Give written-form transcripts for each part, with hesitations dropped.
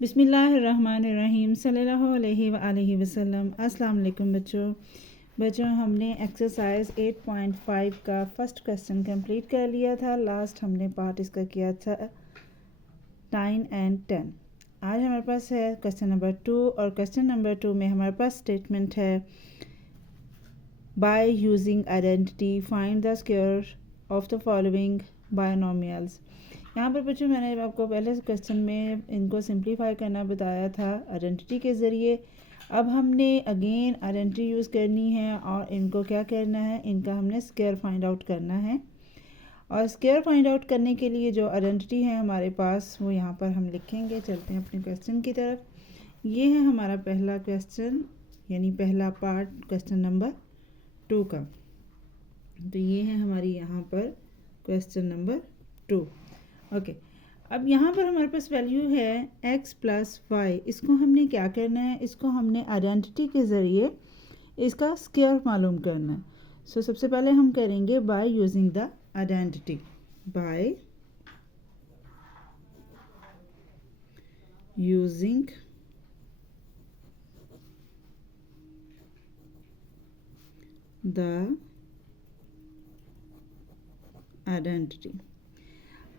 बिस्मिल्लाहिर्रहमानिर्रहीम सल्लल्लाहु अलैहि वसल्लम। अस्सलाम वालेकुम बच्चों हमने एक्सरसाइज 8.5 का फर्स्ट क्वेश्चन कंप्लीट कर लिया था। लास्ट हमने पार्ट इसका किया था 9 एंड 10। आज हमारे पास है क्वेश्चन नंबर 2 और क्वेश्चन नंबर 2 में हमारे पास स्टेटमेंट है by using identity find the square of the following binomials. यहाँ पर बच्चों मैंने आपको पहले क्वेश्चन में इनको सिंप्लीफाई करना बताया था आइडेंटिटी के ज़रिए। अब हमने अगेन आइडेंटिटी यूज़ करनी है और इनको क्या करना है, इनका हमने स्क्वायर फाइंड आउट करना है। और स्क्वायर फाइंड आउट करने के लिए जो आइडेंटिटी है हमारे पास वो यहाँ पर हम लिखेंगे। चलते हैं अपने क्वेश्चन की तरफ। ये है हमारा पहला क्वेश्चन यानी पहला पार्ट क्वेश्चन नंबर 2 का। तो ये है हमारी यहाँ पर क्वेश्चन नंबर 2। ओके अब यहाँ पर हमारे पास वैल्यू है x प्लस वाई। इसको हमने क्या करना है, इसको हमने आइडेंटिटी के ज़रिए इसका स्क्वायर मालूम करना है। सो सबसे पहले हम करेंगे bye using the identity. By using the identity.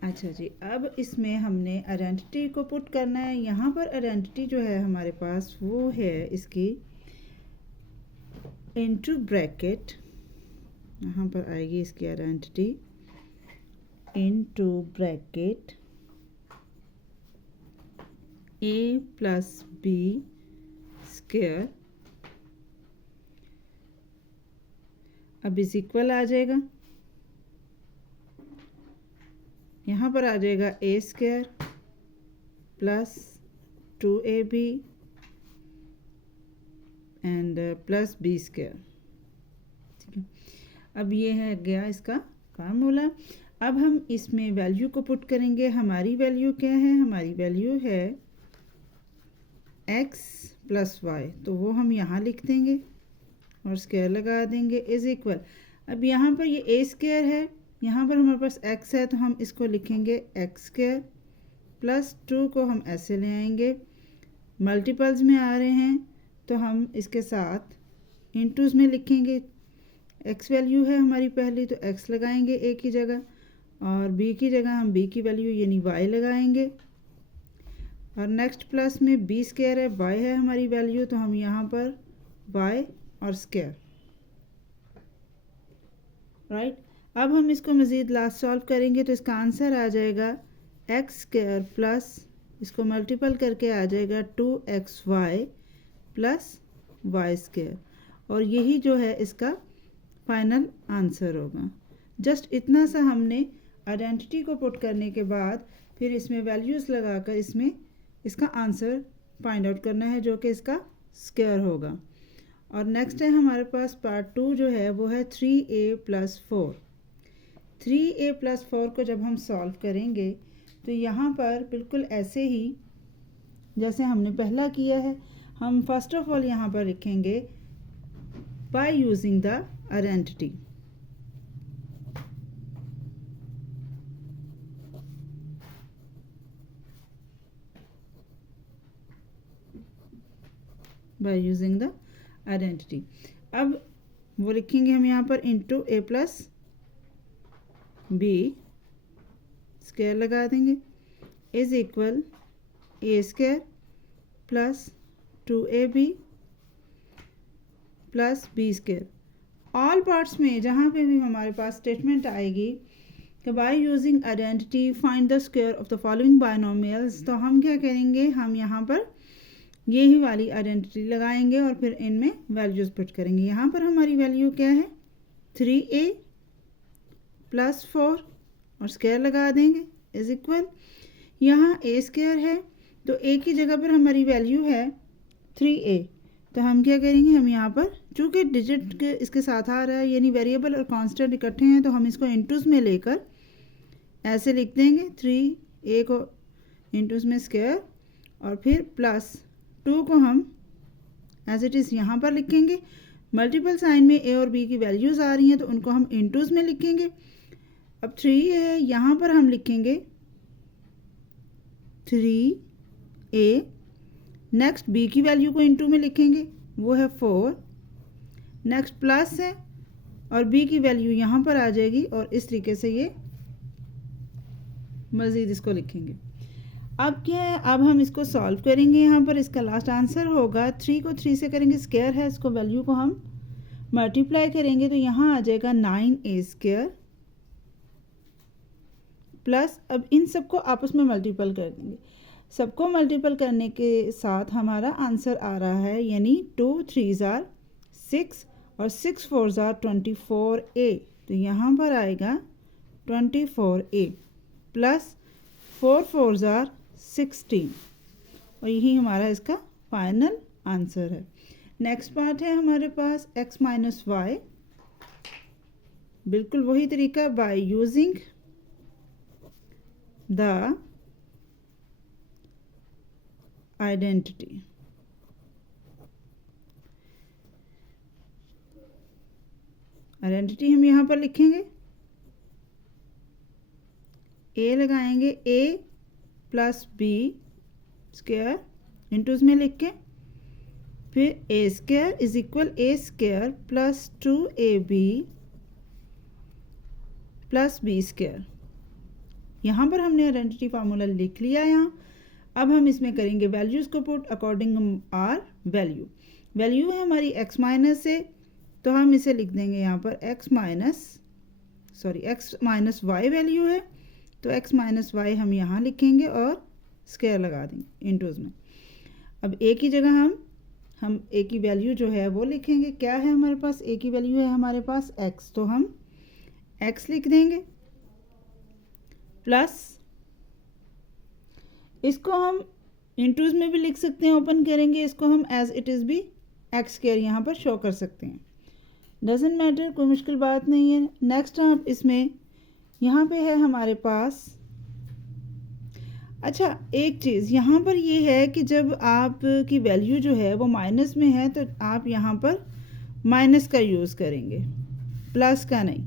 अच्छा जी, अब इसमें हमने आइडेंटिटी को पुट करना है। यहाँ पर आइडेंटिटी जो है हमारे पास वो है इसकी इनटू ब्रैकेट, यहाँ पर आएगी इसकी identity into bracket a plus B square. अब इस इक्वल आ जाएगा, यहाँ पर आ जाएगा A square plus 2ab and plus B square. ठीक है, अब ये है गया इसका फार्मूला। अब हम इसमें वैल्यू को पुट करेंगे। हमारी वैल्यू क्या है, हमारी वैल्यू है x प्लस वाई, तो वो हम यहाँ लिख देंगे और स्क्वायर लगा देंगे इज इक्वल। अब यहाँ पर ये ए स्क्वायर है, यहाँ पर हमारे पास x है तो हम इसको लिखेंगे x स्क्वायर प्लस 2 को हम ऐसे ले आएंगे। मल्टीपल्स में आ रहे हैं तो हम इसके साथ इनटूज में लिखेंगे। x वैल्यू है हमारी पहली तो x लगाएंगे a की जगह और b की जगह हम b की वैल्यू यानी y लगाएंगे। और नेक्स्ट प्लस में b स्क्वायर है, y है हमारी वैल्यू तो हम यहाँ पर y और स्क्वायर। राइट, अब हम इसको मज़ीद लास्ट सॉल्व करेंगे तो इसका आंसर आ जाएगा x स्क्वायर प्लस इसको मल्टीपल करके आ जाएगा 2xy प्लस वाई स्क्वायर। और यही जो है इसका फाइनल आंसर होगा। जस्ट इतना सा हमने आइडेंटिटी को पुट करने के बाद फिर इसमें वैल्यूज़ लगाकर इसमें इसका आंसर फाइंड आउट करना है जो कि इसका स्क्वायर होगा। और नेक्स्ट है हमारे पास पार्ट 2 जो है वो है 3a प्लस 4। 3a प्लस 4 को जब हम सॉल्व करेंगे तो यहाँ पर बिल्कुल ऐसे ही जैसे हमने पहला किया है, हम फर्स्ट ऑफ ऑल यहाँ पर लिखेंगे by using the identity. By using the identity. अब वो लिखेंगे हम यहाँ पर into a plus B square लगा देंगे is equal A square plus 2ab plus B square. All parts में जहाँ पे भी हमारे पास स्टेटमेंट आएगी कि by using identity find the square of the following binomials, तो हम क्या करेंगे, हम यहाँ पर यही वाली आइडेंटिटी लगाएंगे और फिर इनमें वैल्यूज़ पुट करेंगे। यहाँ पर हमारी वैल्यू क्या है 3a प्लस 4 और स्क्वायर लगा देंगे इज इक्वल, यहाँ a स्क्वायर है तो a की जगह पर हमारी वैल्यू है 3a, तो हम क्या करेंगे, हम यहाँ पर चूँकि डिजिट के इसके साथ आ रहा है यानी वेरिएबल और कांस्टेंट इकट्ठे हैं तो हम इसको इंटूज में लेकर ऐसे लिख देंगे 3a को इंटूज में स्क्वायर और फिर प्लस 2 को हम एज इट इज़ यहाँ पर लिखेंगे। मल्टीपल साइन में a और b की वैल्यूज़ आ रही हैं तो उनको हम इंटूज में लिखेंगे। अब 3 है, यहाँ पर हम लिखेंगे 3 ए, नेक्स्ट बी की वैल्यू को इनटू में लिखेंगे, वो है 4, नेक्स्ट प्लस है और बी की वैल्यू यहाँ पर आ जाएगी और इस तरीके से ये मज़ीद इसको लिखेंगे। अब क्या है, अब हम इसको सॉल्व करेंगे। यहाँ पर इसका लास्ट आंसर होगा 3 को 3 से करेंगे, स्क्वायर है, इसको वैल्यू को हम मल्टीप्लाई करेंगे तो यहाँ आ जाएगा 9a² प्लस, अब इन सबको आपस में मल्टीपल कर देंगे। सबको मल्टीपल करने के साथ हमारा आंसर आ रहा है, यानी 2 3s are 6 और 6 4s are 24a, तो यहाँ पर आएगा 24a प्लस 4 4s are 16 और यही हमारा इसका फाइनल आंसर है। नेक्स्ट पार्ट है हमारे पास x माइनस वाई, बिल्कुल वही तरीका, by using the identity. Identity हम यहाँ पर लिखेंगे, a लगाएंगे, a plus B square into में लिख के, फिर a square is equal a square plus 2ab plus B square. यहाँ पर हमने आइडेंटिटी फार्मूला लिख लिया यहाँ। अब हम इसमें करेंगे वैल्यूज़ को put according our value. Value है हमारी x माइनस से, तो हम इसे लिख देंगे यहाँ पर x माइनस वाई वैल्यू है, तो x माइनस वाई हम यहाँ लिखेंगे और स्क्वायर लगा देंगे इंटूज़ में। अब a की जगह हम a की वैल्यू जो है वो लिखेंगे। क्या है हमारे पास, a की वैल्यू है हमारे पास x, तो हम x लिख देंगे प्लस, इसको हम इंटूज़ में भी लिख सकते हैं, ओपन करेंगे इसको हम एज इट इज़ भी एक्स स्क्वायर यहाँ पर शो कर सकते हैं, डजेंट मैटर, कोई मुश्किल बात नहीं है। नेक्स्ट आप इसमें यहाँ पे है हमारे पास, अच्छा एक चीज़ यहाँ पर ये है कि जब आप की वैल्यू जो है वो माइनस में है तो आप यहाँ पर माइनस का यूज़ करेंगे, प्लस का नहीं,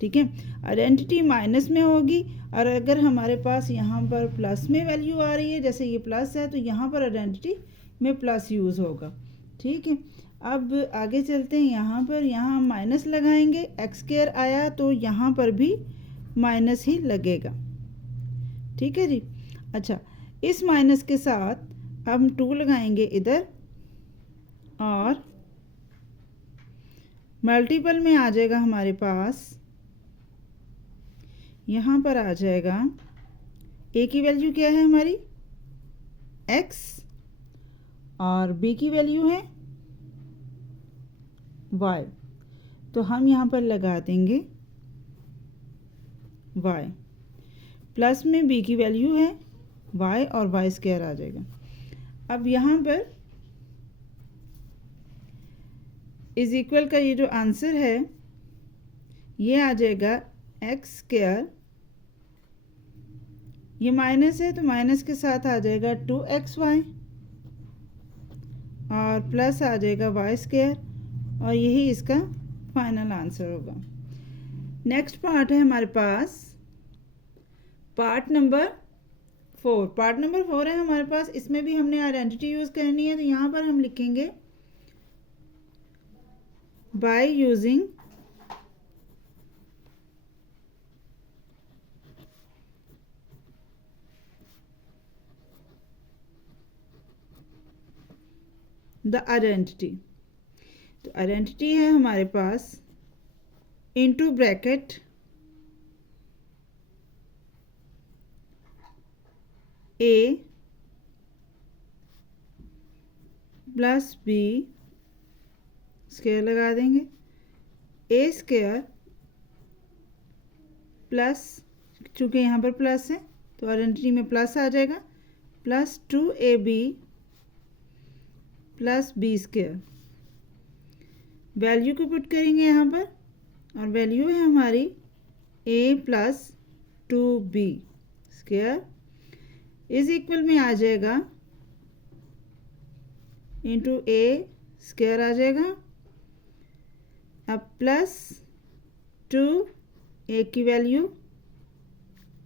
ठीक है। आइडेंटिटी माइनस में होगी और अगर हमारे पास यहाँ पर प्लस में वैल्यू आ रही है, जैसे ये प्लस है, तो यहाँ पर आइडेंटिटी में प्लस यूज़ होगा, ठीक है। अब आगे चलते हैं, यहाँ हम माइनस लगाएंगे, एक्स स्क्वायर आया तो यहाँ पर भी माइनस ही लगेगा, ठीक है जी। अच्छा, इस माइनस के साथ हम 2 लगाएंगे इधर और मल्टीपल में आ जाएगा हमारे पास, यहाँ पर आ जाएगा a की वैल्यू क्या है हमारी x और b की वैल्यू है y, तो हम यहाँ पर लगा देंगे y, प्लस में b की वैल्यू है y और y स्क्वायर आ जाएगा। अब यहाँ पर इज इक्वल का ये जो आंसर है ये आ जाएगा एक्स स्क्वायर, ये माइनस है तो माइनस के साथ आ जाएगा 2xy और प्लस आ जाएगा y स्क्वायर और यही इसका फाइनल आंसर होगा। नेक्स्ट पार्ट है हमारे पास पार्ट नंबर 4। पार्ट नंबर 4 है हमारे पास, इसमें भी हमने आइडेंटिटी यूज़ करनी है, तो यहाँ पर हम लिखेंगे बाय यूजिंग द आइडेंटिटी। तो आइडेंटिटी है हमारे पास into bracket a plus B square लगा देंगे, a स्क्वायर प्लस, चूँकि यहाँ पर प्लस है तो आइडेंटिटी में प्लस आ जाएगा, plus 2ab plus B square. Value को पुट करेंगे यहाँ पर और वैल्यू है हमारी a plus 2b square is equal में आ जाएगा इंटू a स्क्वायर आ जाएगा, अब प्लस 2 a की वैल्यू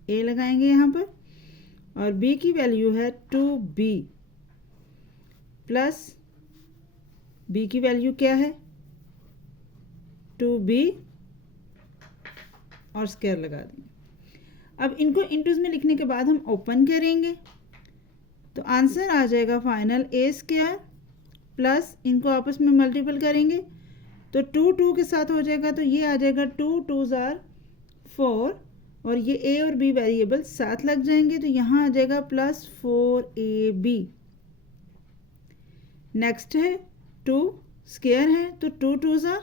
a लगाएंगे यहाँ पर और b की वैल्यू है 2b प्लस b की वैल्यू क्या है 2b और स्क्वायर लगा देंगे। अब इनको इंटूज में लिखने के बाद हम ओपन करेंगे तो आंसर आ जाएगा फाइनल ए स्क्वायर प्लस इनको आपस में मल्टीपल करेंगे तो 2 के साथ हो जाएगा तो ये आ जाएगा 2 2s are 4 और ये a और b वेरिएबल साथ लग जाएंगे तो यहाँ आ जाएगा प्लस 4ab। नेक्स्ट है 2 स्क्वायर है तो 2 2s are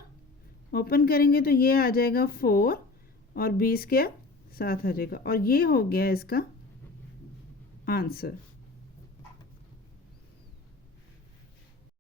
ओपन करेंगे तो ये आ जाएगा 4 और b स्क्वायर साथ आ जाएगा और ये हो गया इसका आंसर।